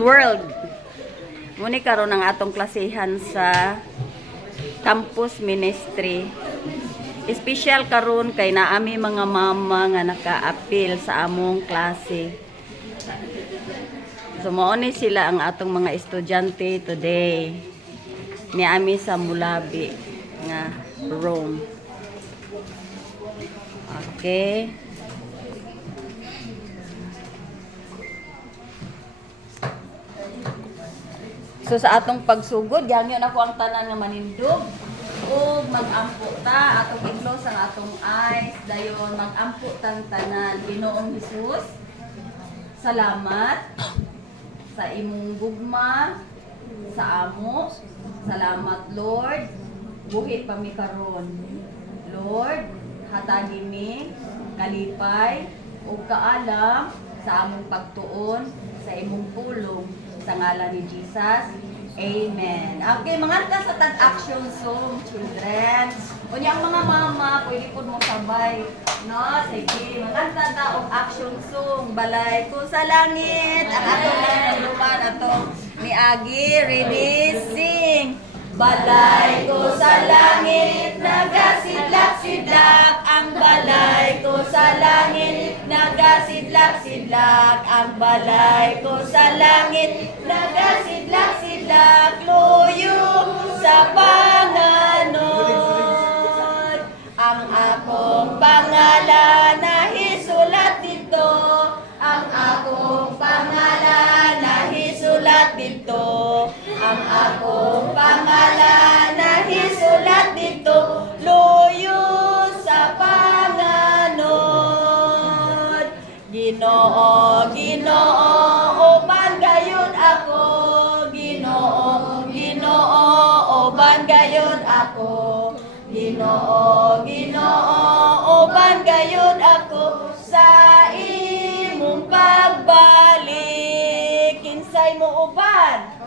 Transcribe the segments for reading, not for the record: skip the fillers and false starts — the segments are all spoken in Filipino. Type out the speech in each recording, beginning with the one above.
Mission World. Muni karon ang atong klasihan sa Campus Ministry. Special karon kay naami mga mama nga naka-appeal sa among klase. So mao ni sila ang atong mga estudyante today. Niami sa Mulabi nga Rome. Okay. So sa atong pagsugod, gangyon ako ang tanan nga manindog ug mag-ampo ta atong i-close ang atong eyes dayon mag-ampo tang tanan. Ginoong Hesus, salamat sa imong gugma sa amo. Salamat Lord, buhi pa mi karon. Lord, hatagi mi kalipay ug kaalam sa among pagtuon sa imong pulong sa ngalan ni Jesus. Amen. Okay, manganta sa tag-action song, children. Unyang mga mama, pwede po mo sabay. No? Sige, manganta ta og action song. Balay ko sa langit. Ang atong naluman atong ni Agi. Ready, sing. Balay ko sa langit, nagasidlak-sidlak. Ang balay ko sa langit, nagasidlak-sidlak. Ang balay ko sa langit, nagasidlak-sidlak. Luyo sa panganod. Ang akong pangalan na hisulat dito. Ang akong pangalan na hisulat dito. Ang akong pangalan na hisulat dito. Luyo sa panganod. Ginoo, Ginoo, uban gayud ako. Ginoo, Ginoo, uban gayud ako. Ginoo, Ginoo, uban gayud ako sa imong pagbalik. Kinsay mo uban?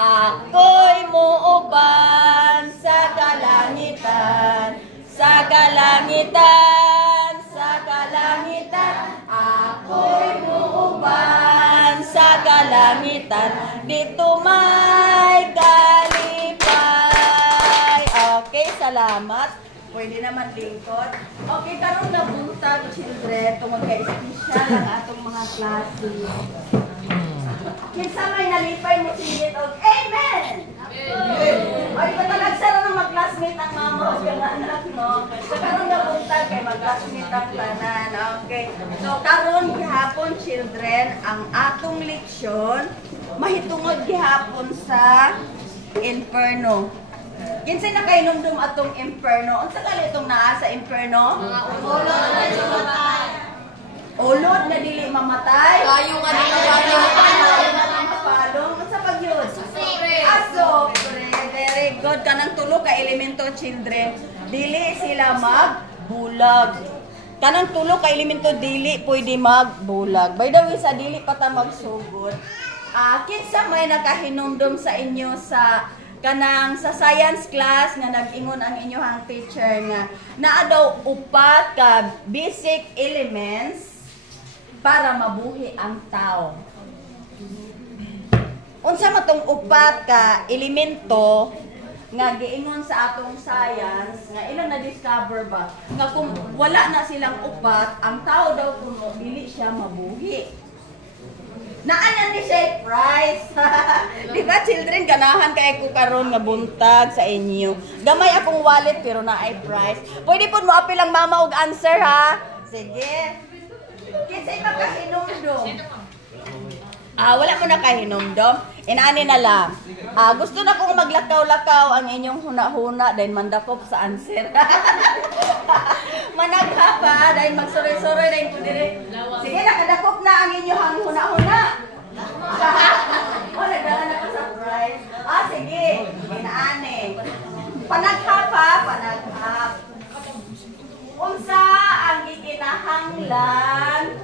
Ako'y muuban sa kalangitan, sa kalangitan, sa kalangitan. Ako'y muuban sa kalangitan, dito may kalipay. Okay, salamat. Pwede naman lingkod. Okay, karon na buntag, children, tungod kay espesyal ang atong mga klase. Kinsa may nalipay mo silit og amen. Amen. Ay patalagsara ng mag-classmate ang mama o yung anak no. So karon na buntag kay mag-classmate ang tanan. Okay. So karon gihapon children ang atong leksyon mahitungod gihapon sa inferno. Kinsay nakainomdom atong inferno? Unsa gali itong naa sa inferno? Mga ulod na dili mamatay. Ulod na dili mamatay. Kayo nga dili mapalong. Unsa pag yun? Asopre. Very good. Kanang tulo ka elemento children. Dili sila magbulag. Kanang tulo ka elemento dili pwede magbulag. By the way sa dili pa ta magsugod. Kinsa may nakahinumdum sa inyo sa kanang sa science class nga nag-ingon ang inyong teacher nga naa daw upat ka basic elements para mabuhi ang tao. Unsa matong upat ka elemento nga giingon sa atong science nga ilang na-discover ba nga kung wala na silang upat ang tao daw kuno dili siya mabuhi. Naanan ni siya prize. Di ba children, ganahan kay ko karon nga buntag sa inyo. Gamay akong wallet pero naay prize. Pwede po mo apil ang mama og answer ha. Sige. Kinsay makahinumdom? Wala mo na kahinumdom. Inani na lang. Gusto na kong maglakaw-lakaw ang inyong huna-huna dahil mandakop sa answer. Managha pa dahil magsuroy-suroy dahil po dire. Sige, nakadakop na ang inyong huna-huna. Nagdala na ko sa prize. Sige. Inaani. Panagha pa, panagha. Unsa ang gikinahanglan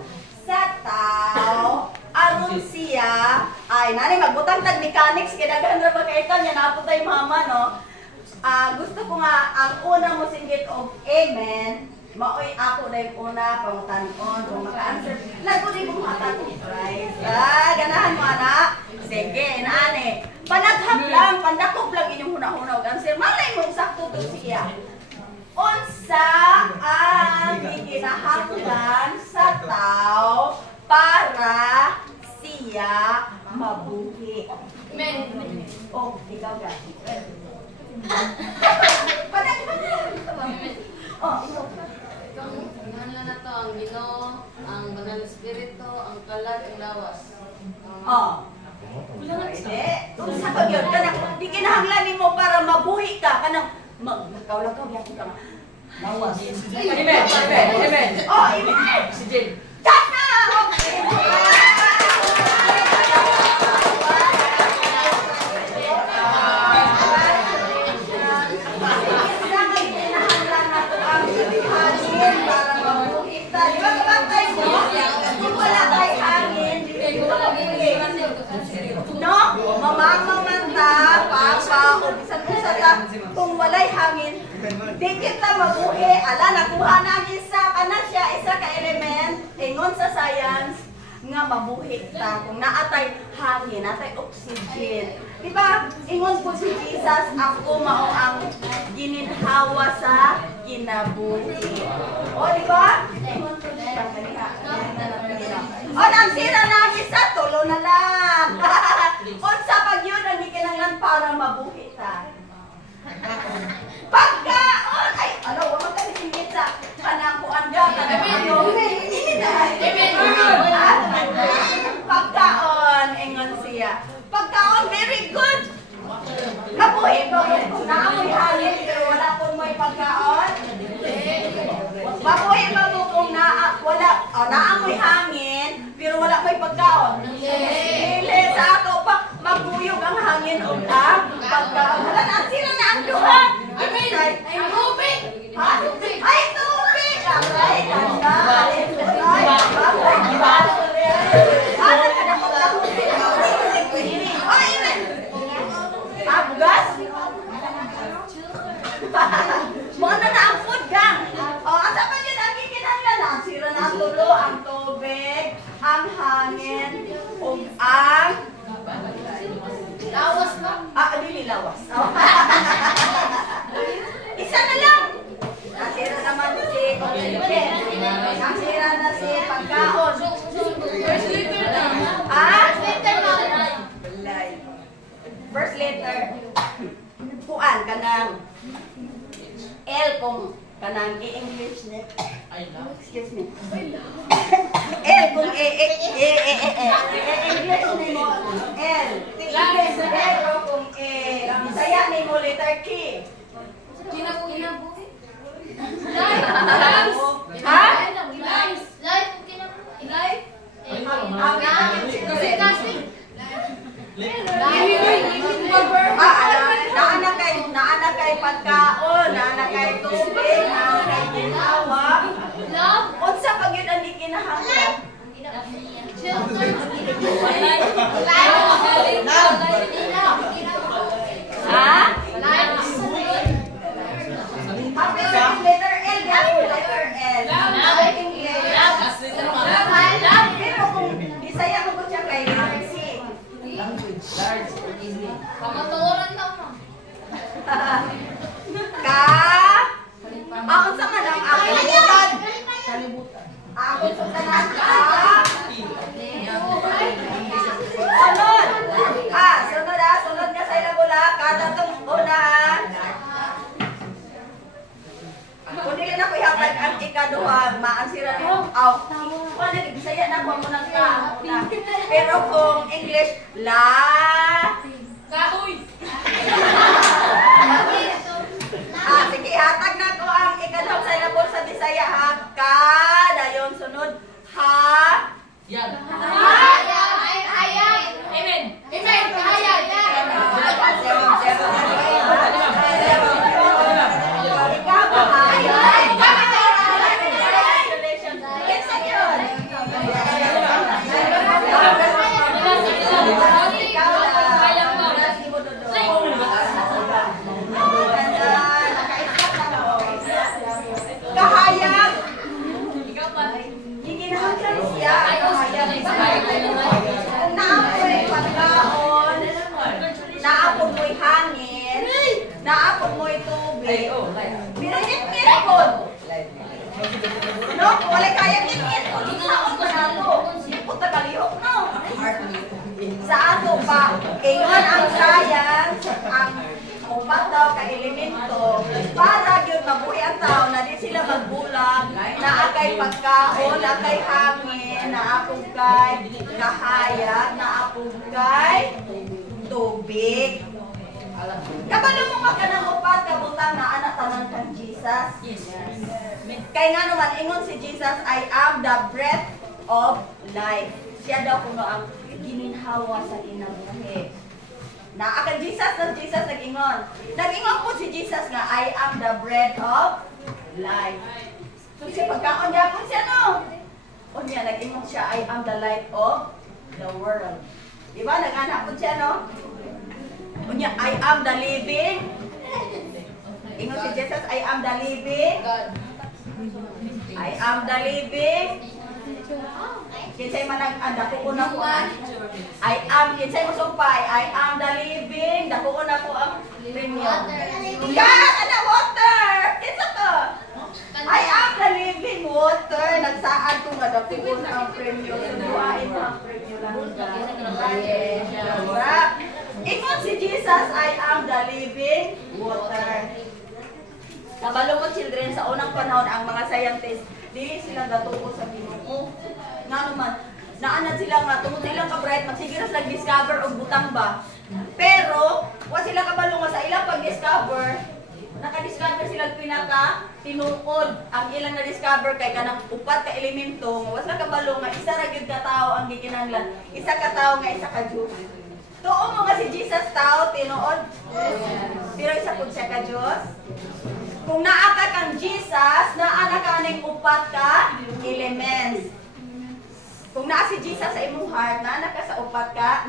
sa tao aron siya ay nani magbutang tag mechanics kay daghan ra ba kay nya naputay mama no. Gusto ko nga ang una mo singgit og amen maoy ako dahil una pangutan-on kung maka-answer lago din kung mata ko prize. Ganahan mo ana Oh, ikaw ka. Oh, ikaw. Ang na to, ang Ginoo, ang Banal na Espiritu, ang kalag, ang lawas. Oh. Pwede. Kung sa pag-yun ka na, di kinahanglan mo para mabuhi ka, kanang magkakaw-lakaw, yakin ka nga. Lawas. Amen. Amen. Amen. Oh, amen! Si Jane. Kaka! Okay. No, mamamamanta, papa, o bisan mo sa ta, kung walay hangin, di kita mabuhi. Ala, nakuha namin sa kana siya, isa ka element, ingon sa science, nga mabuhi ta. Kung naatay hangin, naatay oxygen. Diba, ingon po si Jesus, ako mao ang gininhawa sa kinabuhi. O, diba? Ingon po siya, kaniha. O, nagsira namin sa tulo na lang. Kung sa pag-yun, hindi kinanglan para mabuhi ta. Pagkaon! Ay, ano, wag ka singit sa kanakuan ka. Pagkaon, ingon siya. Pagkaon, very good. Nabuhi ba mo kung naamoy hangin pero wala pong may pagkaon? Mabuhi ba mo kung naamoy hangin pero wala may pagkaon? Dili sa ato pa maguyog ang hangin o ang pagkaon. Wala na sila na ang duha. Ay, tubig! Ha? Ay, tubig! Ay, ganda! Ano ka na pagkahuli? Ay, bugas? Mga na ang food gang. O, asa pa yun ang kikinanglan? Ang sira na ang tulo, ang tubig, ang hangin, ug ang Lawas na. dili lawas. Oh. Isa na lang. Nasira naman si nasira na si pagkaon. First letter na. Ah? First letter na. First letter. Kuan kanang L kung kanang i-English ni. Excuse me. L kung English ni mo L. English L kung Bisaya ni mo letter K. Kinabuhi. Ha? Life. Life. Life. Kasi Kasi. naana kay pagkaon, naana kay tubig, naana kay ginawa. Love. Unsa pag yun ang di kinahanglan? Ha? Letter L, letter L. Pero kung Bisaya mo ko siya kay Nancy. Kamatuoran daw mo. Ako sa kanang akong sudan. Akong sudanan ka. Sunod. Sunod ka sa ilabula. Kada itong unahan. Kung dili na ko ihatag ang ikaduha, maansira niyo. Kung Bisaya na mo ng ka. Pero kung English, Kahoy. Sige, hatag na ko ang ikaduha sa ilabol sa Bisaya. Ha? Dayon sunod. Ha? Yan. Hayay. Amen. Amen. Hayay. Ikaw ba? Hayay. Kinsa yun? Ikaw kahayag. Giginahanglan siya. Kung naapoy pagkaon, naapon mo'y hangin, naapon mo'y tubig, binahit-ngit po. No, wala kaya ngit-ngit po. Di saon ko na ito. Di po tagalihok, no? Sa ato pa. Ingon ang science, ang upat daw ka elemento para yun mabuhi ang tao na di sila magbulag, na akay pagkaon, na akay hangin, na apog kay kahayag, na apog kay tubig. Kabalo mo ka ng upat kabutang na anak tanan kang Jesus. Kaya nga naman, ingon si Jesus, I am the breath of life. Siya daw kuno ang gininhawa sa inabuhi. Na akan Jesus nag-ingon. Nag-ingon po si Jesus nga, I am the bread of life. So siya pagkaon niya po siya, no? O niya, nag-ingon siya, I am the light of the world. Diba? Nag-anak po siya, no? O niya, I am the living. Ingon si Jesus, I am the living. I am the living. Kinsay man dako ko na ko ang I am kinsay mo sumpay I am the living dako ko na ko ang premium. God, ana water. Kinsa to? I am the living water. Nagsaad ko nga dako ko na ang premium. Duhain mo ang premium lang. Ingon si Jesus, I am the living water. Kabalo mo children, sa unang panahon ang mga scientists dili sila gatuo sa Ginoo. Nga naman, naanad sila nga, tungod ilang ka-bright, magsigiras nag-discover og butang ba. Pero, wa sila kabalo nga sa ilang pag-discover, naka-discover sila pinaka-tinuod. Ang ilang na-discover kay kanang upat ka elemento, nga wa sila kabalo nga isa ra gyud ka tawo ang gikinahanglan. Isa ka tawo nga isa ka Dios. Tuo mo nga si Jesus tao tinuod. Pero isa pud siya ka Dios. Kung naa ka kang Jesus, naa na ka ning upat ka elements. Kung naa si Jesus sa imong heart, naa ka sa upat ka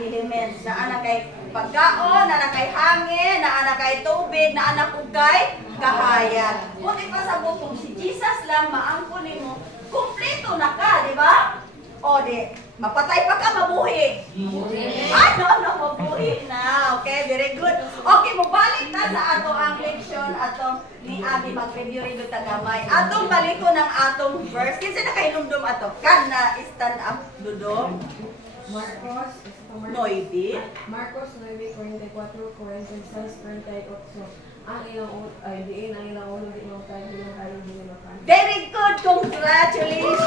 elements. Naa na kay pagkaon, naa na kay hangin, naa na kay tubig, naa na pud kay kahayag. Kung ipasabot kung si Jesus lang maangkon nimo, kumpleto na ka, di ba? O di, mapatay pa ka, mabuhi. Mabuhi na. Okay, very good. Okay, mubalik na sa ato ang leksyon atong ni Abi mag-review rin yung tagamay. Atong balik ko ng atong verse. Kinsa na kayo nungdom ato? Kan na stand up, dudom. Marcos 9. Marcos 9:44, Corinthians 6:48. Ang ilang diin ang ilang ulo di mo tayo di mo tayo di mo tayo. Very good. Congratulations.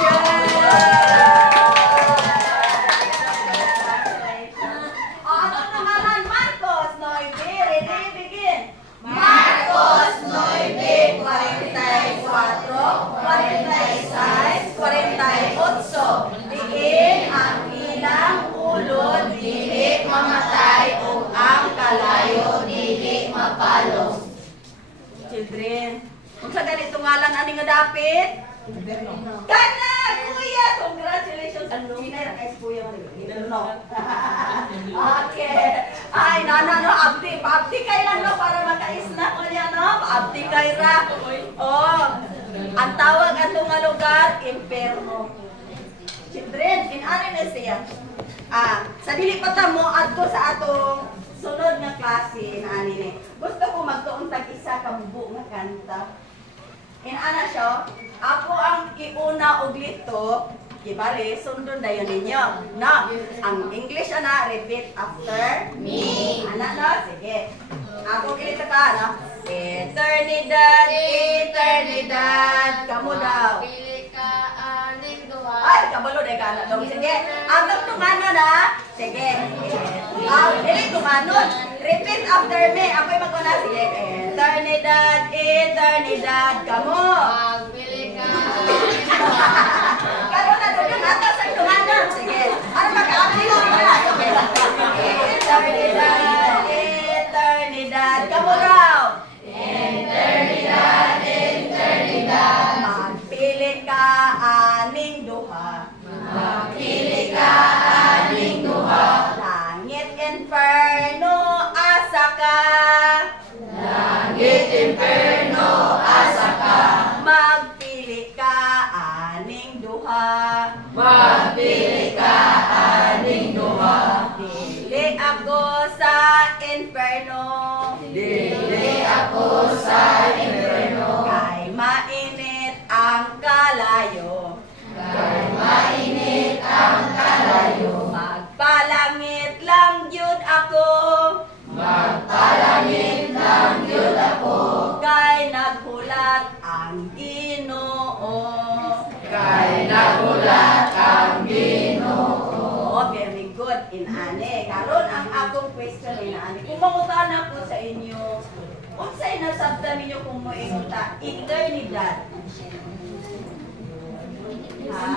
Ano naman Marcos 9? Ready, begin. Marcos 9:44, 46, 48. Diin ang ilang ulo dili mamatay ug ang kalayo dili mapalo. Children, kung sa ganito ngalan ani nga dapit? Kana, kuya! Congratulations! Ano? Hinay na kayo kuya mo. Okay. Ay, abdi. Abdi kayo lang no, para makaisna ko yan, no? Abdi kayo ra. Oh, ang tawag atong nga lugar, Imperno. Children, in-ano na siya? Sa dili pa mo, adto sa atong sunod nga klase na anime. Gusto ko magtuon tag-isa ka mubo nga kanta. In-ana siya, ako ang iuna og lito, ibali, sundon dayon ninyo. No, ang English ana, repeat after me. Ana no, sige. Ako kilito ka, no? Eternidad, eternidad, kamo daw. Pili ka aning duha. Ay, kabalo dahil ka na daw. Sige, atong tumano na. Sige. Dili tumano. Repeat after me. Ako'y mag-una. Sige. Eternidad, eternidad, kamo. Pili ka aning duha. Kano na doon yung atas ang tumano. Sige. Ano magka-abdi lang na? Sige. Eternidad, eternidad, kamo raw. Eternidad, eternidad. Magpili ka aning duha. Pili ka aning duha. Langit, inferno, asa ka. Langit, imperno, asa ka. Magpili ka aning duha. Magpili ka aning duha. Dili ako sa inferno. Dili ako sa imperno. Kay mainit ang kalayo. Kay mainit ang kalayo. Magpalangit inani. Karon ang akong question inani. Kung mangutan ako sa inyo, unsay nasabtan ninyo kung moingon ta eternidad? Ha?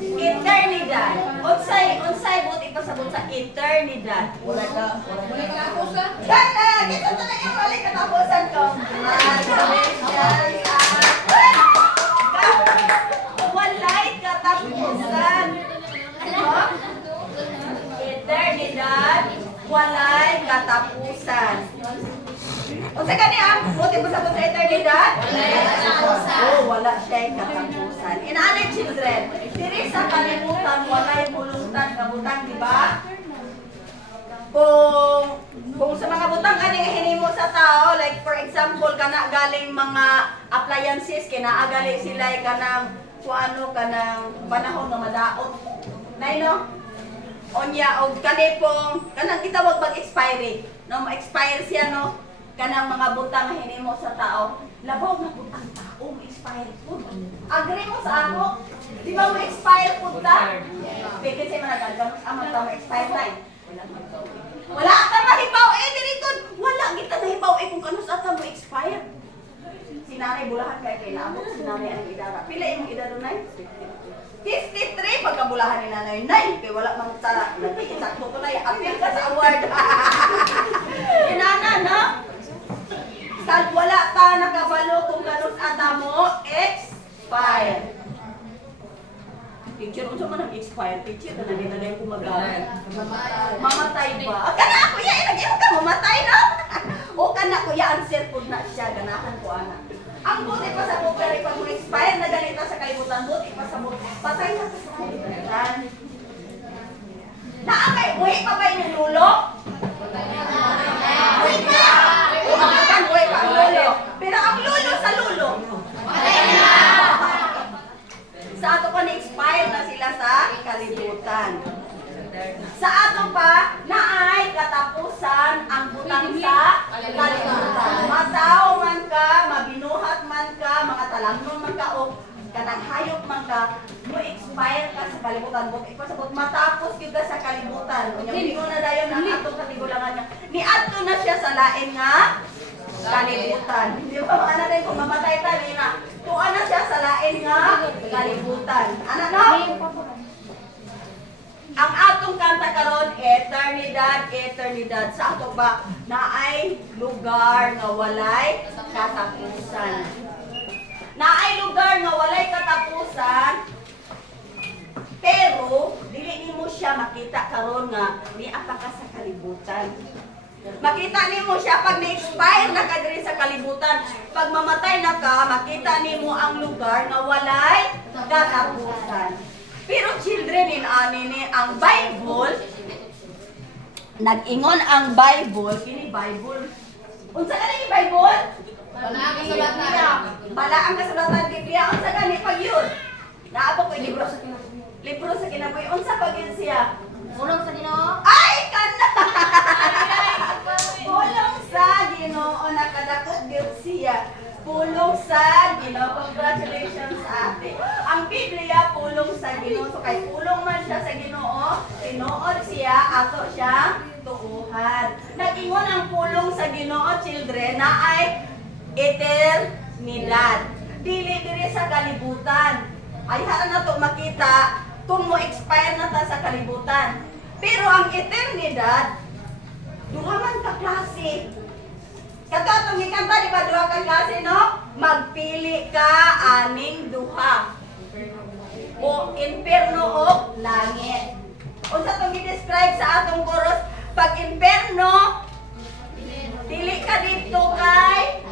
Eternidad. Unsay buti pasabot sa eternidad. Wala ka akusa? Kana, kita talaga wala katapusan ko. Walay katapusan. Eternidad, walay katapusan. Unsa kani ang buti pasabot sa eternidad? Oh, wala siya katapusan. Inaanay children, diri sa kalimutan walay bulungtan kabutang, di ba? Kung sa mga butang ani nga hinimo sa tao, like for example kana galing mga appliances kinaagali sila kanang kuano kanang panahon nga madaot. Nay no? Onya og kanipong kanang gitawag mag-expiry. No, ma-expire siya no. Kanang mga butang nga hinimo sa tao. Labaw na butang tao, ma-expire pud. Agree mo sa ako? Di ba ma-expire pud ta? Pwede siya managagam amang ta ma-expire tay. Wala ka mahibaw dito. Wala kita nahibaw kung kanus ata mo expire. Sinanay bulahan kay naabot sinanay ang idara. Pila imong edad nay? 53 pagkabulahan ni nanay. Nay, kay wala man ta nag-iisakto ko lay apil ka sa award. Inana no? Sad wala ta nakabalo kung kanus ata mo expire. Teacher, unsa man ang expired teacher na naging ko magamit. Mamatay ba? Kana ako ya ilagay ka mamatay no? O kana ko ya answer pud na siya ganahan ko ana. Ang buti pa sa buka ri pag expire na ganita sa kalibutan buti pa sa buka. Patay na sa kalibutan. Naamay uwi pa ba yung lulo? Uwi pa! Umakan uwi pa ang lulo. Pero ang lulo sa lulo. Patay na! Sa ato pa na-expire na sila sa kalibutan. Sa ato pa, naay katapusan ang butang sa kalibutan. Matao man ka, mabinuhat man ka, mga talagnon man ka, o kanang hayop man ka, mo-expire ka sa kalibutan. Ikasabot, matapos yun ka sa kalibutan. Yung bingo na dayon ang atong katigulangan niya. Ni-ato na siya sa lain nga kalibutan. Di ba mga nanay kung mamatay tayo na, kung ano siya sa lain nga kalibutan. Ano no? Ang atong kanta karon eternidad, eternidad. Sa ato ba naay lugar nga walay katapusan. Naay lugar nga walay katapusan. Pero dili nimo siya makita karon nga ni apa ka sa kalibutan. Makita nimo siya pag na-expire na ka diri sa kalibutan. Pag mamatay na ka, makita nimo ang lugar na walay katapusan. Pero children in ani ang Bible nag-ingon ang Bible kini Bible. Unsa gani Bible? Bala ang kasulatan Biblia. Unsa gani pag yun? Naabo ko libro sa kinabuhi. Unsa pag yun siya? Pulong sa Ginoo. Ay kana. Pulong sa Ginoo nakadakot gyud siya. Pulong sa Ginoo. Congratulations ate. Ang Biblia pulong sa Ginoo. So kay pulong man siya sa Ginoo, tinuod siya ato siyang tuuhan. Nag-ingon ang pulong sa Ginoo children na ay eternidad. Dili diri sa kalibutan. Ay haan na to makita kung mo expire na ta sa kalibutan. Pero ang eternidad duha man ka klase. Kato atong gikanta di ba duha ka klase no? Magpili ka aning duha. O inferno o langit. Unsa tong gi-describe sa atong chorus? Pag inferno, dili ka dito kay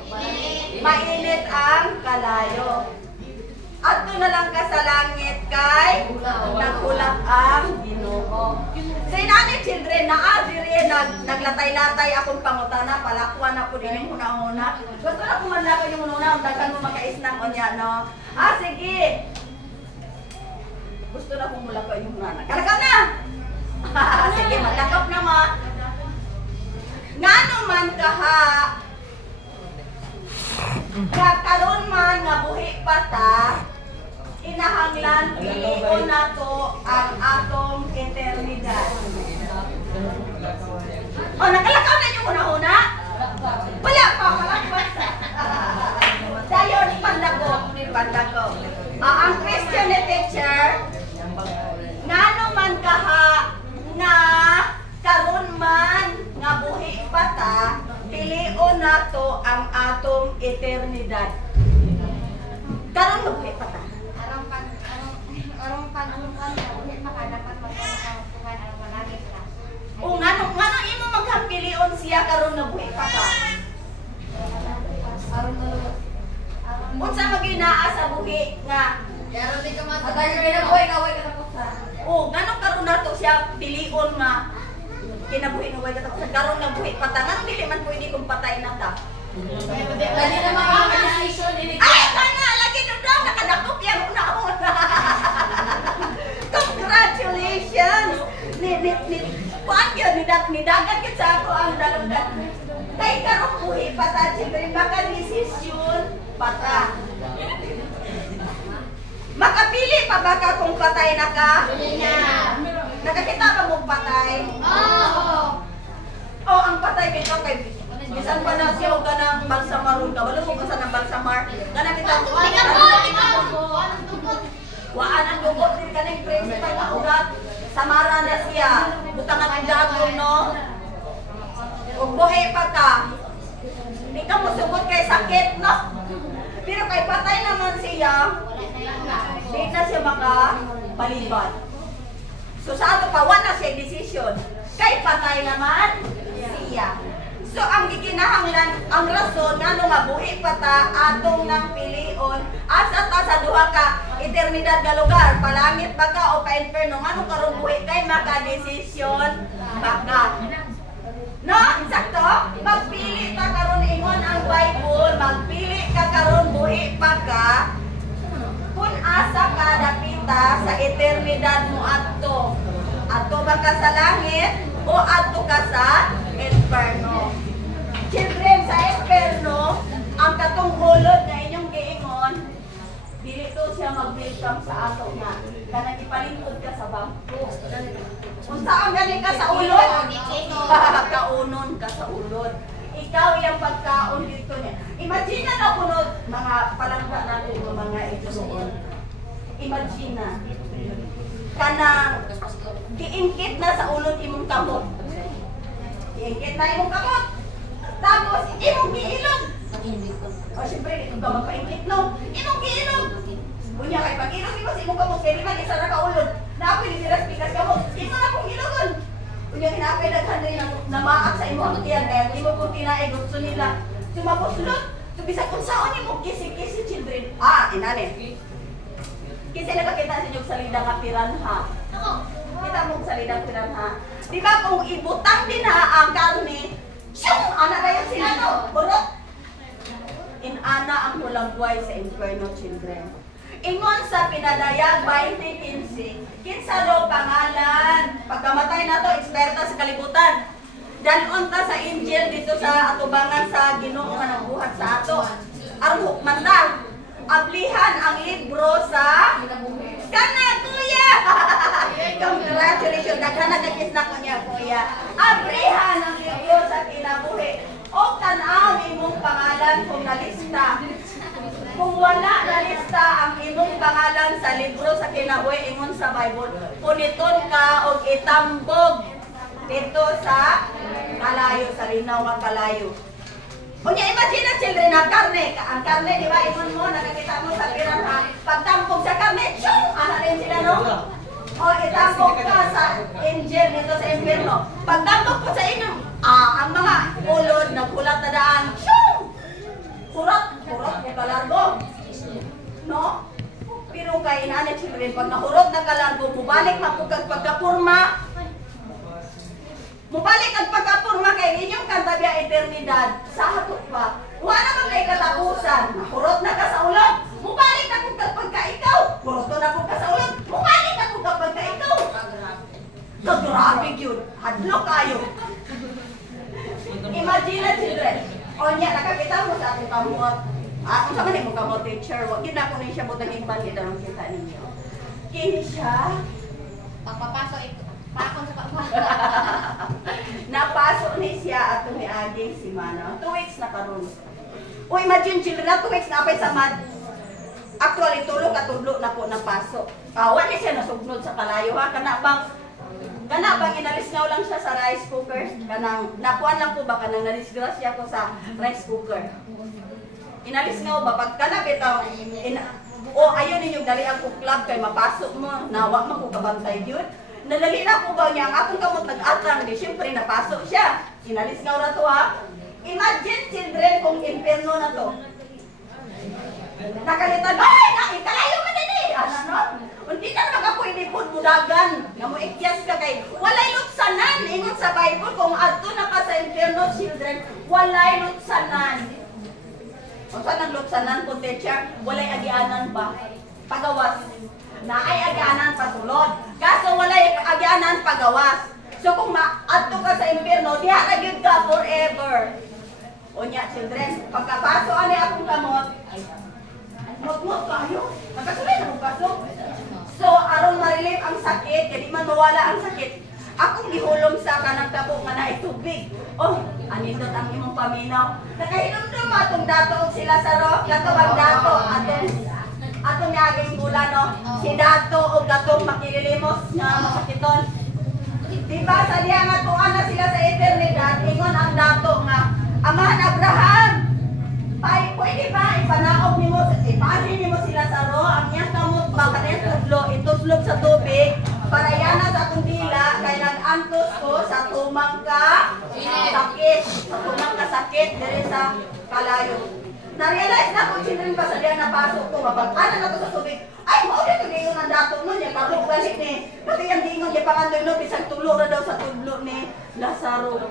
mainit ang kalayo. Adto na lang ka sa langit kay nagulak ang Ginoo. So inani children naa diri naglatay-latay akong pangutana palakwan na pud ining una-una. Gusto na ko man lang yung una daghan mo makaisnang onya no. Sige. Gusto na kong mula ko yung una. Kalakaw na. Sige, maglakap na ma. Ngano man kaha karon man nga buhi pa ta, inahanglan pilion nato ang atong eternidad. Oh, nakalakaw na yung una-una? Wala pa, malakbasa. Dayon, pandako. Ang Christian teacher, ngano man kaha nga karon man nga buhi pa ta, pilion nato ang atong eternidad. Karon nga buhi pa ta. O ngano imo magpilion siya karon nga buhi pa ta? Unsa maginaa sa buhi nga Pero di ka Matagal kinabuhi nga way katapusan. o ngano karon nato siya pilion nga kinabuhi nga way katapusan karon nga buhi pa ta ngano dili man pwede kung patay na ta. Dali na mga decision ini. Ay kana lagi na daw nakadakop yang una-una. Congratulations. Ni kuan gyud ni dagat gyud sa ako ang dalugdan. Kay karon buhi pa ta siyempre maka desisyon pa ta. Makapili pa ba ka kung patay na ka? Nakakita ba mong patay? Oh, ang patay bitaw kay bisan pa na siya o ganang balsamaron ka. Wala mo ka sa ng balsamar. Ganang bitaw. Waan ang dugot din ka ng principal na ugat. Samara na siya. Butangan ang dagong, no? Kung buhay pa ka, hindi ka mo sugot kay sakit, no? Pero kay patay naman siya, di na siya makapalibad. So sa ato pa, wala siya decision. Kay patay naman siya. So ang gikinahanglan, ang rason nga nga buhi pa ta atong nang pilion asa ta sa duha ka eternidad nga lugar, palangit ba ka o ka-inferno, ngano karon buhi kay maka-desisyon baka. No, sakto? Magpili ta karon ingon ang Bible, magpili ka karon buhi pa ka kung asa ka dapita sa eternidad mo adto. Adto ba ka sa langit o adto ka sa inferno? Children, sa inferno, ang katong hulod na inyong giingon, dili to siya mag-welcome sa ato nga. Kanang ipalingkod ka sa bangko. Unsa ang galing ka sa ulod? Kaunon ka sa ulod. Ikaw yung pagkaon dito niya. Imagine na kunod, mga palangka natin o mga itunoon. Imagine na. Kanang giingkit na sa ulod imong kamot. Giingkit na imong kamot. Tapos, imong giilog. O, siyempre, dito ka magpaingkit, no? Imong giilog. Unya, kay pag-ilog, imo sa imong kamot, kaya di man isa na kaulod. Na ako'y nitiras pikas kamot. Imo na kong ilogon. Unya, kinapay naghanday na maak sa imong tiyan. Kaya imo kong tinaay, gusto nila. Sumabuslot. So, bisa kung saan imong kisi-kisi, children. Inane. Kasi nakakita sa inyong salida nga piranha. Kita mong salida piranha. Di ba kung ibutang din ang karne, siyong! Ana na yung sila, no? Burot! Inana ang walang buhay sa inferno, children. Ingon sa pinadayag 20:15, kinsa daw pangalan. Pagkamatay na to, eksperta sa kalibutan. Danon ta sa Injil dito sa atubangan sa Ginoo nga nagbuhat sa ato. Aron hukman ta. Ablihan ang libro sa kana kuya. Congratulations, daghan na kis na ko niya kuya. Ablihan ang libro sa kinabuhi. O tan-aw imong pangalan kung nalista. Kung wala nalista ang imong pangalan sa libro sa kinabuhi ingon sa Bible, puniton ka og itambog dito sa kalayo, sa linaw nga kalayo. Unya, imagine na children, ang karne, di ba, ingon mo, nakakita mo sa piranha, pagtampog sa karne, tsyong, anak rin sila, no? O, itampog ka sa angel dito sa inferno. Pagtampog ko sa inyo, ang mga ulod, naghulat na daan, tsyong! Hurat na kalargo. No? Pero kay inanay children, pag nahurot na kalargo, mubalik mapugag pagkapurma, mubalik ang pagkapurma kay inyong kantabya eternidad sa hatot pa. Wala naman kay katapusan. Nahurot na ka sa ulod. Mubalik na kung pagka ikaw. Hurot na kung ka sa ulod. Mubalik na kung pagka ikaw. Kagrabe yun. Hadlok kayo. Imagine na children. O niya, nakakita mo sa ating kamot. Kung sa manig mo kamot teacher, huwag yun ako na siya butang imbang kita ng kita ninyo. Kini siya, Napasok ni siya ato ni aging si Mana. 2 weeks na karon. O imagine children na 2 weeks na apay sa mad. Actually, tulog at tudlo na po napasok. Wala siya nasugnod sa kalayo ha. Kana bang inalis nga lang siya sa rice cooker? Kanang, napuan lang po ba kanang narisgrasya ko sa rice cooker? Inalis nga ba? Pag kana bitaw, ayaw ninyong dali ang club kay mapasok mo, nawa man ko kabantay yun. Nadali na po ba niya, ang akong kamot nag-atang, di syempre napasok siya. Inalis nga na to ha. Imagine children kung imperno na to. Nakalitan, ay, kalayo man din eh. Ano? Hindi na naman ako inipod mudagan. Nga mo ikyas ka kay, walay lutsanan. Ingon sa Bible, kung adto na ka sa imperno children, walay lutsanan. O saan ang lutsanan po, teacher? Walay agianan ba? Pagawas. Na ay agianan pasulod. Kaso walay agianan pagawas. So kung adto ka sa imperno, diha na gyud ka forever. O niya, children, pagkapaso ani akong kamot, mot-mot kayo. Nagkasulay na kong kaso. So, aron ma-relieve ang sakit, hindi man mawala ang sakit. Akong gihulong sa kanang tabo nga na itubig. Oh, anindot ang imong paminaw. Nakahinumdum atong dato sila sa ro. Dato ang dato. Atong niaging mula, no? Si dato o datong makililimos nga masakiton. Diba sa diya nga tuan na sila sa eternidad, ingon ang dato nga, Amahan Abraham, pwede ba ipanaog nimo, ipaasin nimo sila sa ro, ang iyang kamot ba kanang tudlo, ituslog sa tubig, para yana sa akong dila, kay nag-antos ko sa tumang ka sakit, diri sa kalayo. Na-realize na kung sino ba sa diyan napasok ko, mapag-anan na to sa tubig, ay, maulit yung dingon ang dato nun, yung kabuk galit ni, kasi yung dingon, yung pangandoy no, bisang tulo na daw sa tudlo ni Lazaro.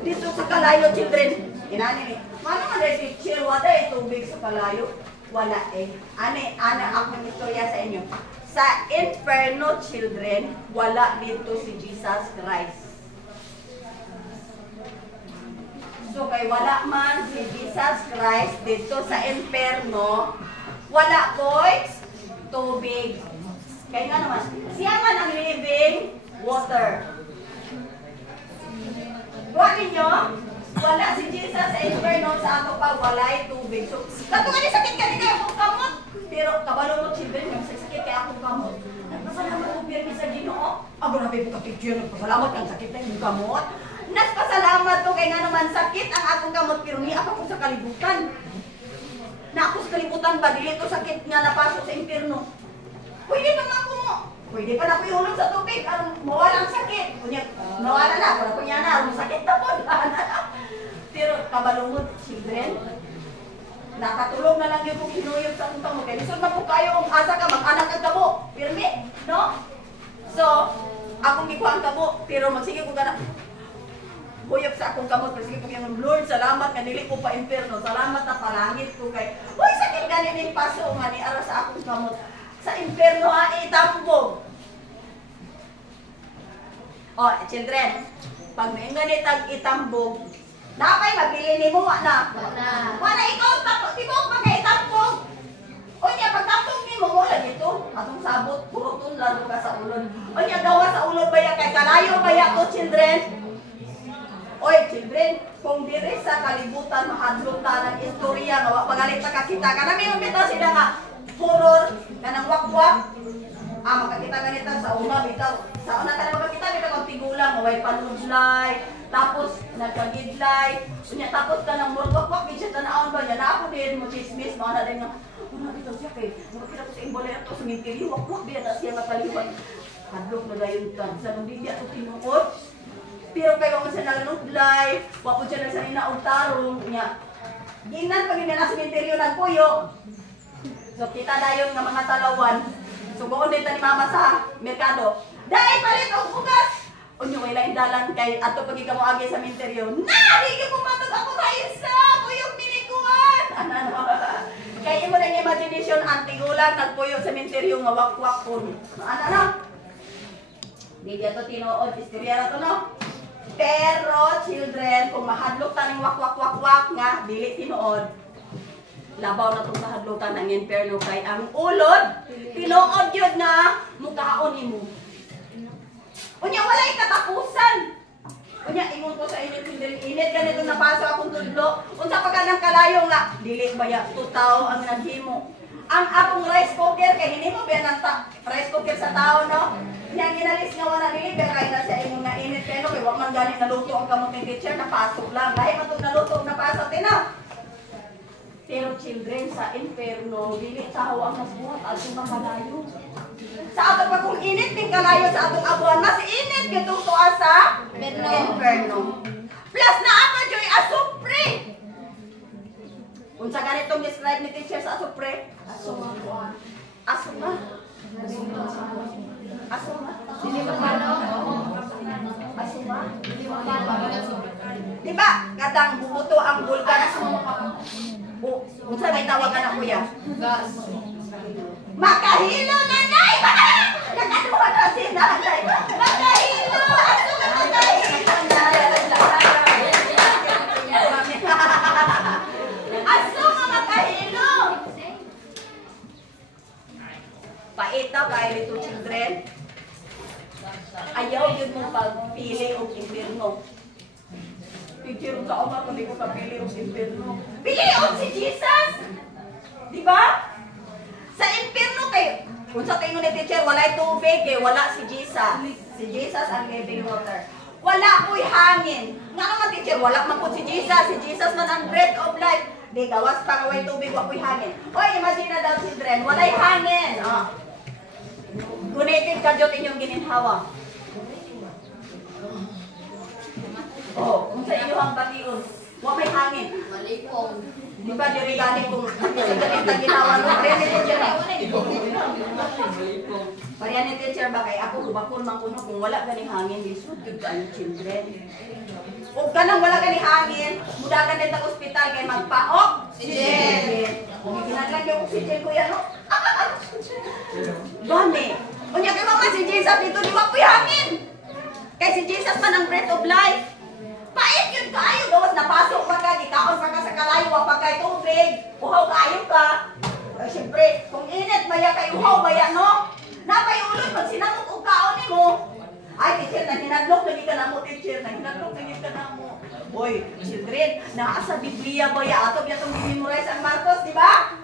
Dito sa kalayo, children, inani ni, mano man dahil si chill, wala tubig sa kalayo? Wala eh. Ana akong istorya sa inyo. Sa inferno, children, wala dito si Jesus Christ. So, kay wala man si Jesus Christ dito sa inferno, wala boys, tubig. Kaya nga naman, siya man ang living water. Buwan ninyo, wala si Jesus sa inferno, sa ato pa walay tubig. So, kato nga ni sakit ka rin kayo akong kamot. Pero kabalo mo children, yung sakit kaya akong kamot. Nagpasalamat ko pirmi sa Ginoo. Grabe po ka-picture, nagpasalamat ang sakit na yung kamot. Nagpasalamat ko kaya nga naman sakit ang akong kamot, pero ni ako sa kalibutan. Na ako sa kalibutan ba, dili to sakit nga napasok sa inferno. Pwede pa man ko mo. Pwede pa na ko ihulog sa tubig, mawala ang sakit. Nawala na, wala po niya na, sakit na po. Pero kabalungod, children, nakatulog na lang yung kung hinuyog sa akong kamot. Kaya lisod na po kayo kung asa ka, mag-anak ang kabo. Pirmi, no? So, akong gikuha ang kabo, pero magsige ko ka na. Huyog sa akong kamot, magsige ko yung Lord, salamat nga dili ko pa inferno, salamat na palangit ko kay, uy, sakit ganin yung paso nga ni ara sa akong kamot. Sa inferno ha, itambog. Oh, children, pag may ganitang itambog, napay mabili ni mo na. Wala ikaw tapos, tibok magka-itambog. O niya, pag tambog ni mo, wala dito. Atong sabot, puro tun, lalo ka sa ulod. O niya, gawa sa ulod ba yan? Kay kalayo ba yan to, children? Oy, children, kung diri sa kalibutan, mahadlong ta ng istorya, nga pagalit na kakita. Kanami yung bitaw sila nga, horror, kanang wakwak. Makakita ganito sa una, bitaw. Sa una ka na makakita, bitaw kang tigulang, maway panudlay, tapos nagkagidlay, tapos ka ng murwakwak, bitaw tanaon ba niya, na ako din, mo chismis, mga na din nga, una bitaw siya kay, makakita ko sa imbolera to, sumintiryo, wakwak, biya na siya mataliwan. Hadlok na gayon ka, sa nung di niya ito tinuot, pero kayo mo siya nalanudlay, wapo siya na sa inaog tarong, niya, ginan pag hindi na sumintiryo nagpuyo. So kita dayon nga mga talawan. So buon din ta ni mama sa merkado. Dai palit og bugas. Unyo way lain dalan kay ato pag ikaw agi sa minteryo. Di ko matug ako raisa, kuyog minikuan. Kay imo nang imagination antigulang nagpuyo sa minteryo nga wakwak kun. Ana na? Di to tinuod istorya ra to no. Pero children, kung mahadlok ta ning wakwak nga dili tinuod. Labaw na itong kahadlukan ng inferno kay ang ulod, tinuod yun na mukhaon mo. Unya, walay katapusan. yung napasok akong tudlo. Unsa pa ka ng kalayo nga, dili baya tutaw ang naghimo. Ang akong rice cooker kay hindi mo ba ng rice cooker sa tao no? Nya ginalis nga wala dili kay na sa imong nga init pero kay wa man gani naluto ang kamot ni teacher napasok lang. Lahi man tug naluto napasok tinaw. Pero children sa inferno, dili sa hawa ang masbuhat at yung kalayo. Sa ato pa kung init ng kalayo sa atong abuan, mas init kitong tuwa sa inferno. Plus na ato dyo'y asupre. Kung sa ganitong slide ni teacher sa asupre, asuma. Asuma. Asuma. Asuma. Diba? Kadang bubuto ang bulkan. O, unsa may tawagan ako kuya? Gas. Makahilo nanay! Nakaduha na si nanay! Makahilo! Aso ka makahilo aso ka makahilo! Pait daw kay little children. Ayaw yun mo pagpili o impirno. Teacher, ka oma kung di ko kapili o impirno. Pilion si Jesus! Di ba? Sa impirno kayo, kung sa tingin ni teacher, wala'y tubig, eh, wala si Jesus. Si Jesus ang living water. Wala ko'y hangin. Nga naman teacher, wala man po si Jesus. Si Jesus man ang breath of life. Di gawas pa nga tubig, wala ko'y hangin. Oy, imagine na daw children, wala'y hangin. Gunitin ka dyan inyong gininhawa. Kung sa iyo ang batiun, wala may hangin. Malipong. Di ba, diri gani kung sa ganito ginawa no? Kaya ni teacher ba? Kaya ni teacher ba kay ako hubakon man kuno kung wala ganing hangin, lisod gyud ka children. Ug kanang wala ganing hangin, mudagan din sa ospital kay magpaok oxygen. Kung ginaglag yung oxygen ko yan, no? Dami. Unya kay mama si Jesus dito di wa puy hangin. Kay si Jesus man ang breath of life. Pait yun kayo, gawas napasok pa ka, gikaon pa ka sa kalayo, pa kay tubig, uhaw kayo ka. Siyempre, kung init, maya kay uhaw, maya no? Napay ulod, pag sinamot o kaon ni mo. Ay, teacher, nanghinadlok lagi ka na mo, teacher, nanghinadlok lagi ka na mo. Boy, children, nasa Biblia ba ya? Ato biya itong memorize ang Marcos, di ba?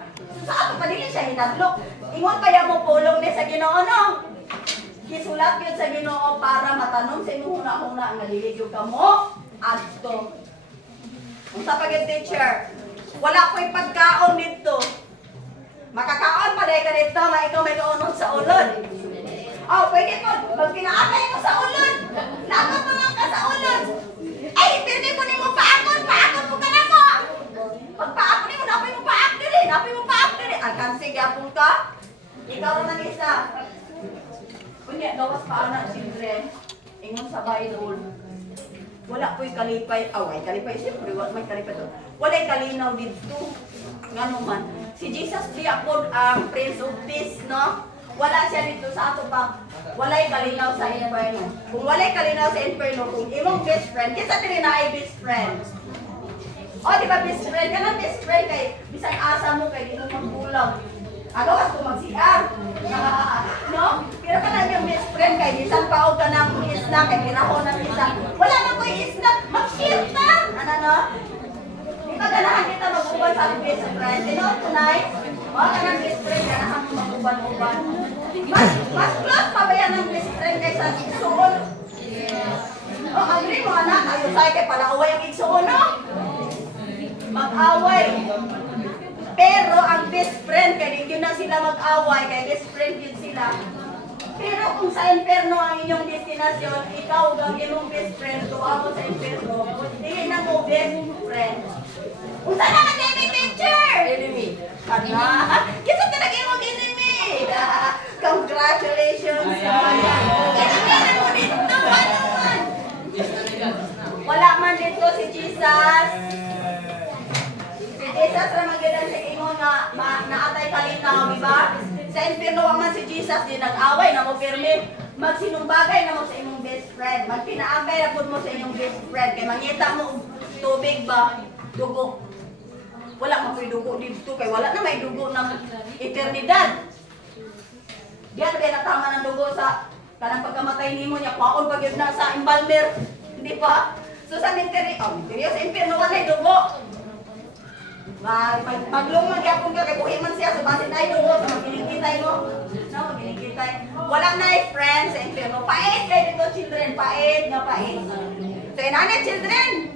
Sa ato pa din siya hinadlok. Ingon kaya mo pulong ni sa Ginoo, no? Gisulat yun sa Ginoo para matanong sa imong huna-huna ang naliligyo ka mo. Adto. Kung sa pagin teacher, wala ko'y pagkaon dito. Makakaon pa dahil ka dito, ikaw may kaunong sa ulod. Oh, pwede po, magpinaatay mo sa ulod. Lakot mo lang ka sa ulod. Ay, hindi mo ni mo paakon mo ka na mo. Pagpaakon mo, napay mo paak dili. Alkansig yapon ka. Ikaw naman isa. Kunya, gawas pa anak children. Ingon sa Bible. Wala ko'y kalipay, kalipay, siyempre, may kalipay to. Wala'y kalinaw dito. Nga naman. Si Jesus diya po ang Prince of Peace, no? Wala siya dito sa ato pa. Wala'y kalinaw sa inferno. Kung wala'y kalinaw sa inferno, kung imong best friend, kisa din na ay best friend. O, di ba best friend? Ganang best friend kay, bisang asa mo kay, di mo magbulang. Agawas ko mag-CR. No? Pero ka lang yung best friend kay bisan paog ka ng isla kay pirahon ng isla. Wala na ko yung isla. Mag-share ta! Ano no? Di ba ganahan kita mag-uban sa ating best friend? You know, tonight, mga ka ng best friend, ganahan mo mag-uban-uban. Mas close pa ba yan ng best friend kaysa igsoon? O, agree mo anak, ayun tayo kay palaaway ang igsoon, no? Mag-away. Pero ang best friend, kaya yun na sila mag-away, kaya best friend yun sila. Pero kung sa inferno ang inyong destinasyon, ikaw ang iyong best friend, tuwa mo sa inferno, hindi na mo best friend. Kung saan naman enemy teacher? Enemy. Kasi talaga yung enemy. Congratulations. Enemy na mo dito. Ano man? Wala man dito si Jesus. Jesus ramagadan sa ingon nga naatay kalinaw, di ba? Sa inferno man si Jesus din nag-away na mo pirmi. Magsinumbagay na mo sa imong best friend. Magpinaabay na pud mo sa imong best friend kay mangita mo tubig ba? Dugo. Wala man koy dugo dito kay wala na may dugo ng eternidad. Diyan kay natama ng dugo sa kanang pagkamatay nimo nya kwaon pag na sa embalmer. Di ba? So sa minteryo sa impyerno wala dugo. Maglumag yapon ka kay buhi man siya so basin ay dugo sa magkinikitay mo. No, magkinikitay. Wala na friends sa impyerno. Pait kay dito children, pait nga pait. So inani children.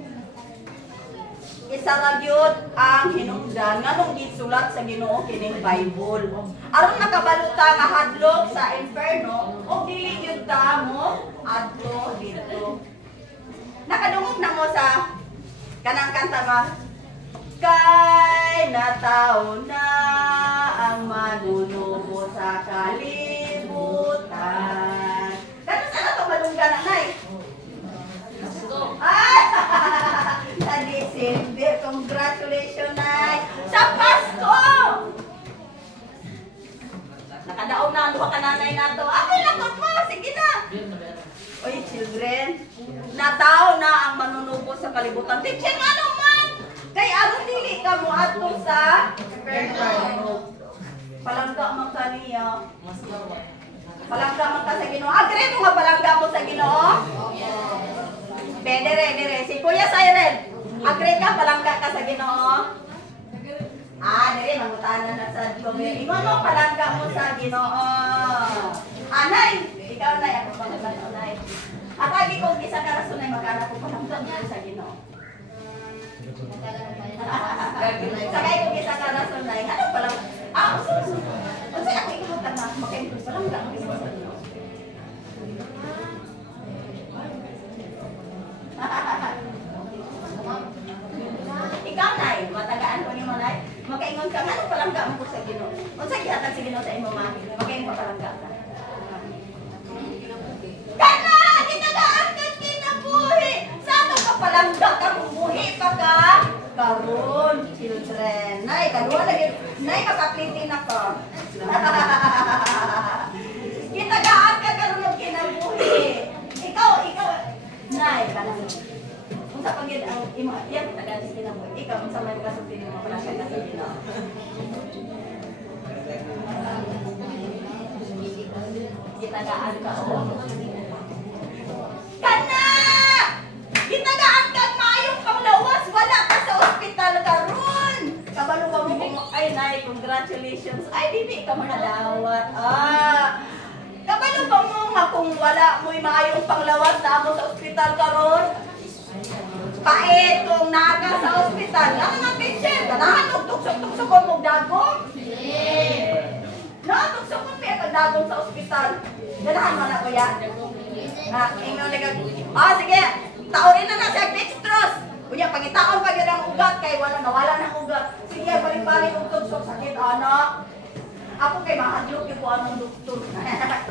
Isa nga gyud ang hinungdan nganong gisulat sa Ginoo kining Bible. Aron nakabaluta nga hadlok sa impyerno o dili gyud ta mo adto dito. Nakadungog na mo sa kanang kanta ba? Kay nataw na ang manunubo sa kalibutan. Kano sana ito malunggan na, Nay? Ay! Sa December. Congratulations, Nay! Sa Pasko! Nakadaog na ang duha ka nanay na to. Okay lang mo. Sige na. Oy, children. Nataw na ang manunubo sa kalibutan. Teacher, ano man? Kay aron dili ka mo adto sa inferno. Palangga man kaniya. Palangga man ka sa Ginoo. Agre mo nga palangga mo sa Ginoo? Dire. Si Kuya Cyril, agre ka palangga ka sa Ginoo? Dire mangutanan na sa Ginoo. Ingon mo palangga mo sa Ginoo. Anay, ikaw na ako palangga nay. Atagi ko isa ka rason ay magana ko palangga mo sa Ginoo. Sakay ko kita ka na sunay. Ano pa lang? Uso. Uso ako ikutan na. Makaimprove pa lang lang. Ikaw, Nay. Matagaan ko ni mo, Nay. Makaingon ka. Ano pa lang mo ko sa Ginoo? Unsa gihatag sa Ginoo sa imo, ma? Makaingon pa lang ka. Kana! Ginagaan ka kinabuhi! Saan ka palangga ka bumuhi pa ka? Karon, children. Nay, kaluwa lagi. Nay, makakliti na ka. Ginagaan ka karon og kinabuhi. Ikaw. Nay, kanan. Unsa pag gid ang imo yan tagaan sa kinabuhi. Ikaw unsa may kasulti mo pala sa Ginoo. Ginagaan ka o. Kana! Ginagaan ka maayong panglawas, wala ka sa ospital karon. Kabalo ba mo kung ay Nay, congratulations. Ay bibi ka manadawat. Kabalo ba mo nga kung wala mo'y maayong panglawas na mo sa ospital karon? Pait kung naga sa ospital. Ano nga patient? Ganahan og tuksok-tuksokon mo dagong? No, tuksokon pa ka dagong sa ospital. Ganahan man ako ya. Ingno legag. Sige. Taorin na siya dextrose. Kunya pangitaon pa gyud ang ugat kay nawala ng ugat. Sige, balik-balik og tugsok sakit anak. Ako kay mahadlok ko anong doktor.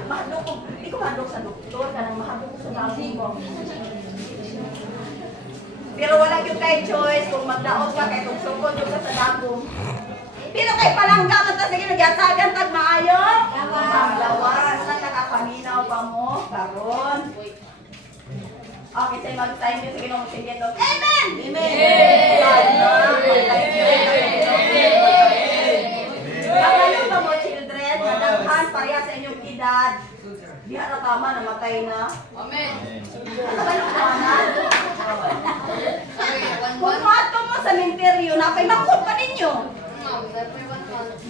Mahadlok ko. Di ko mahadlok sa doktor kanang mahadlok sa daging ko. Pero wala gyud kay choice kung magdaot ka kay tugsokon jud ka sa dagong. Pero kay palangga man ta sige nagyatagan tag maayo. Panglawas na nakapaminaw pa mo karon. Okay, say mag-sign nyo sa Ginoo sige to. Amen! Amen! Kapalo ba mo children? Nadaghan pareha sa inyong edad. Di na tama, namatay na. Amen. Kapalo ba na? Kung mato mo sa minteryo, napay mangkot pa ninyo.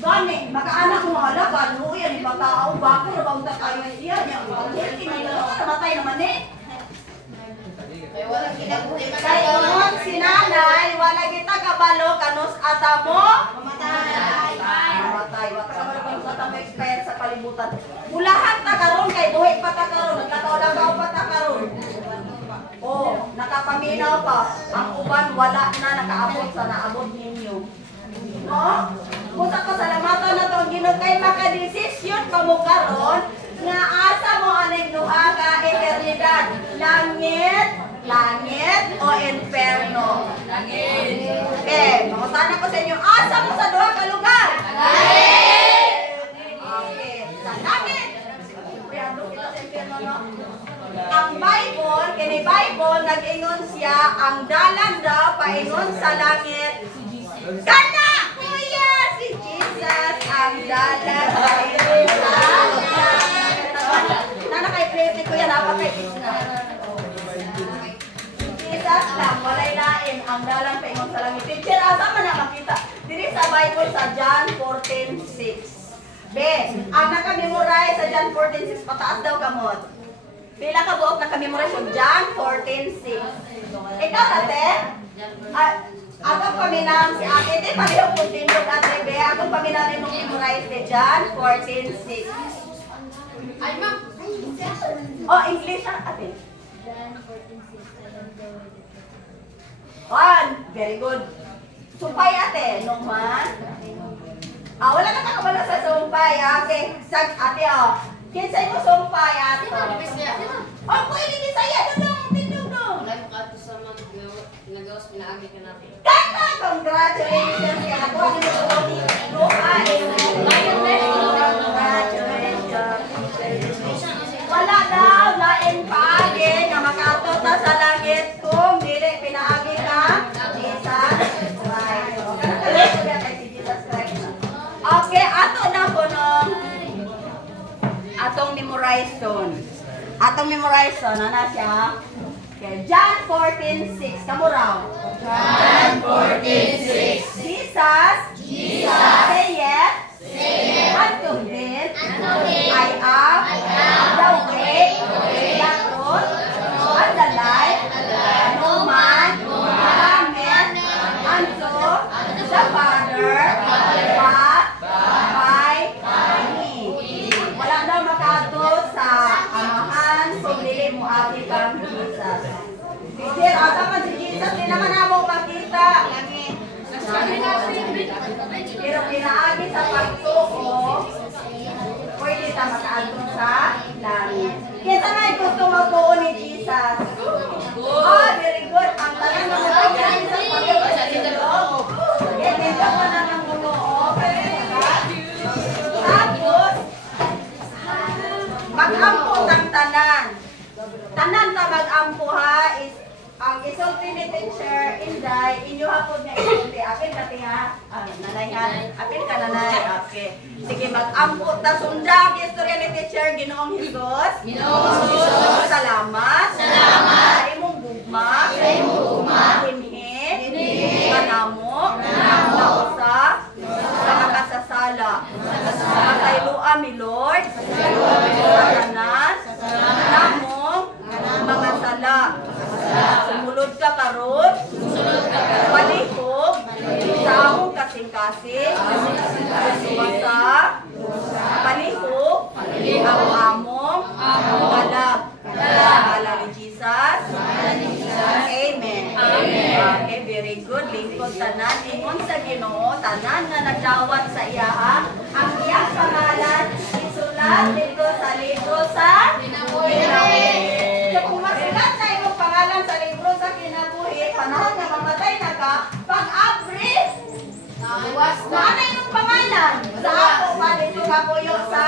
Gani, makaanak mo hala, balo yan, iba tao, bako na ba unta kayo siya? Namatay naman eh. Kaya ingon si nanay, wala kita kabalo, kanus ata mo? Mamatay. Mamatay. Wata kabalo, kanus ata mo expire sa kalibutan. Mulahan ta karon kay buhi pa ta karon, nagkataulagaw pa ta karon. Nakapaminaw pa. Ang uban wala na nakaabot sa naabot ninyo. Kung sa kasalamatan na itong Ginoo kay makadesisyon pa mo karon nga asa mo aning duha ka eternidad. Langit o inferno? Langit. Okay, mangutana ko sa inyo, asa mo sa duha ka lugar? Langit. Okay, sa langit. Ang Bible, kini Bible, nag-ingon siya, ang dalan daw paingon sa langit. Kana! Kuya! Si Jesus ang dalan paingon sa langit. Nana kay plete ko yan, apa kay Jesus lain ang dalang paingon sa langit. Teacher, asa man na makita? Dili sa Bible sa John 14:6. Be, ang nakamemorize sa John 14:6, pataas daw kamot. Pila ka buok nakamemorize sa John 14:6. Ikaw ate? Akong paminam si Ate, di parehong puntindog ate Be. Akong paminam imong memorize sa John 14:6. Ay, ma'am. Oh, English ate. John 14:6. One. Very good. Sumpay ate. No man. Wala na kakabala sa sumpay. Okay. Sag ate Kinsay mo sumpay ate. Oh, pwede ni saya. Dudong. Tindog dong. Wala mo ka sa mga nagawas pinaagi ka natin. Kata! Congratulations. Kaya nakuha niyo sa Congratulations. Wala daw. Lain paagi na makato ta sa langit kung dili pinaagi ka. Jesus Christ. Okay, ato na po nung atong memorization. Atong memorization, ano siya? Okay, John 14:6. Kamu raw. John 14:6. Jesus saith unto him, I am the way, the truth, and the life. No man cometh unto the Father but by me. Wala daw makato sa amahan kung dili mo agi kang Jesus. Teacher, asa man si Jesus, di naman ako makita. Pero pinaagi sa pagtuo, pwede ta makaagod sa langit. Kita nga gusto magtuo ni Jesus. Oh, very good. Ang talang ng mga Jesus, pag-ibig sa Diyos. Ito mo na ng muno. Tapos, mag-ampo ng tanan. Tanan ta mag-ampo ha is ang isulti ni teacher Inday, inyo hapon nga isulti. Apil ka tiha. Nanay ha. Apil ka nanay. Okay. Sige, mag-ampo. Tasundang istorya ni teacher Ginoong Jesus. Salamat. Sa imong gugma. Hinhin. Manamo. Nausa. Sa makasasala. Sa kailuan ni Lord. Sa kanan. Namong mga sala. Sumulod ka karon. Palihog. Sa among kasing-kasing. Basta. Palihog. Ang among kalag. Kalag ni Jesus. Amen. Okay, very good. Lingkod tanan. Ingon sa Ginoo, tanan nga nagdawat sa iyaha. Ang iyang pangalan, isulat dito sa libro sa kinabuhi. So kung masulat na iyong pangalan sa libro sa kinabuhi, panahon na mamatay na ka, pag-abri, ano yung pangalan? Sa ako, dito ka puyo sa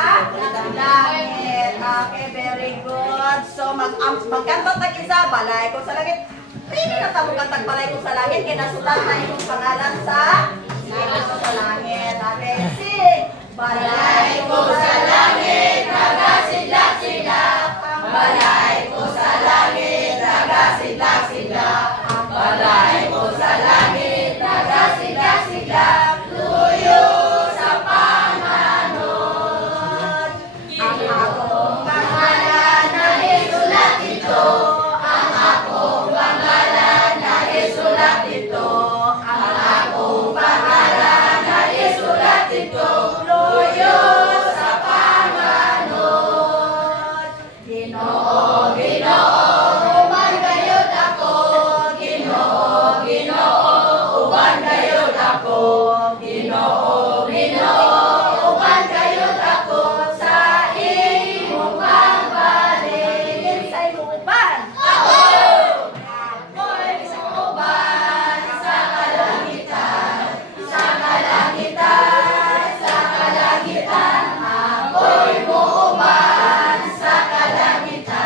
langit. Okay, very good. So, magkantot na isa, balay ko sa langit. Pwede na tamo kantag balay ko sa langit, kaya nasulat na yung pangalan sa libro sa langit. Okay, sing! Balay ko sa langit, nagasidlak-sidlak. Balay ko sa langit, nagasidlak-sidlak. Balay ko sa langit, nagasidlak-sidlak. Tuyo sa Panginoon. Ang akong pangalan na isulat dito. Ang akong pangalan na isulat dito. Ang akong pangalan na isulat dito. Tuyo sa Panginoon. Ginoo, Ginoo, uban gayud ako. Ginoo, Ginoo, uban gayud ako. Ginoo, Ginoo, uban gayud ako. Sa imong pagbalik. Sa imong uban? Ako! Ako'y uban sa kalangitan. Sa kalangitan, sa kalangitan. Ako'y uban sa kalangitan.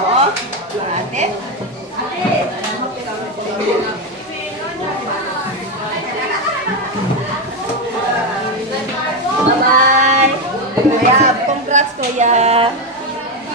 Oo. Ate? Ate. Bye-bye. Kuya, congrats kuya.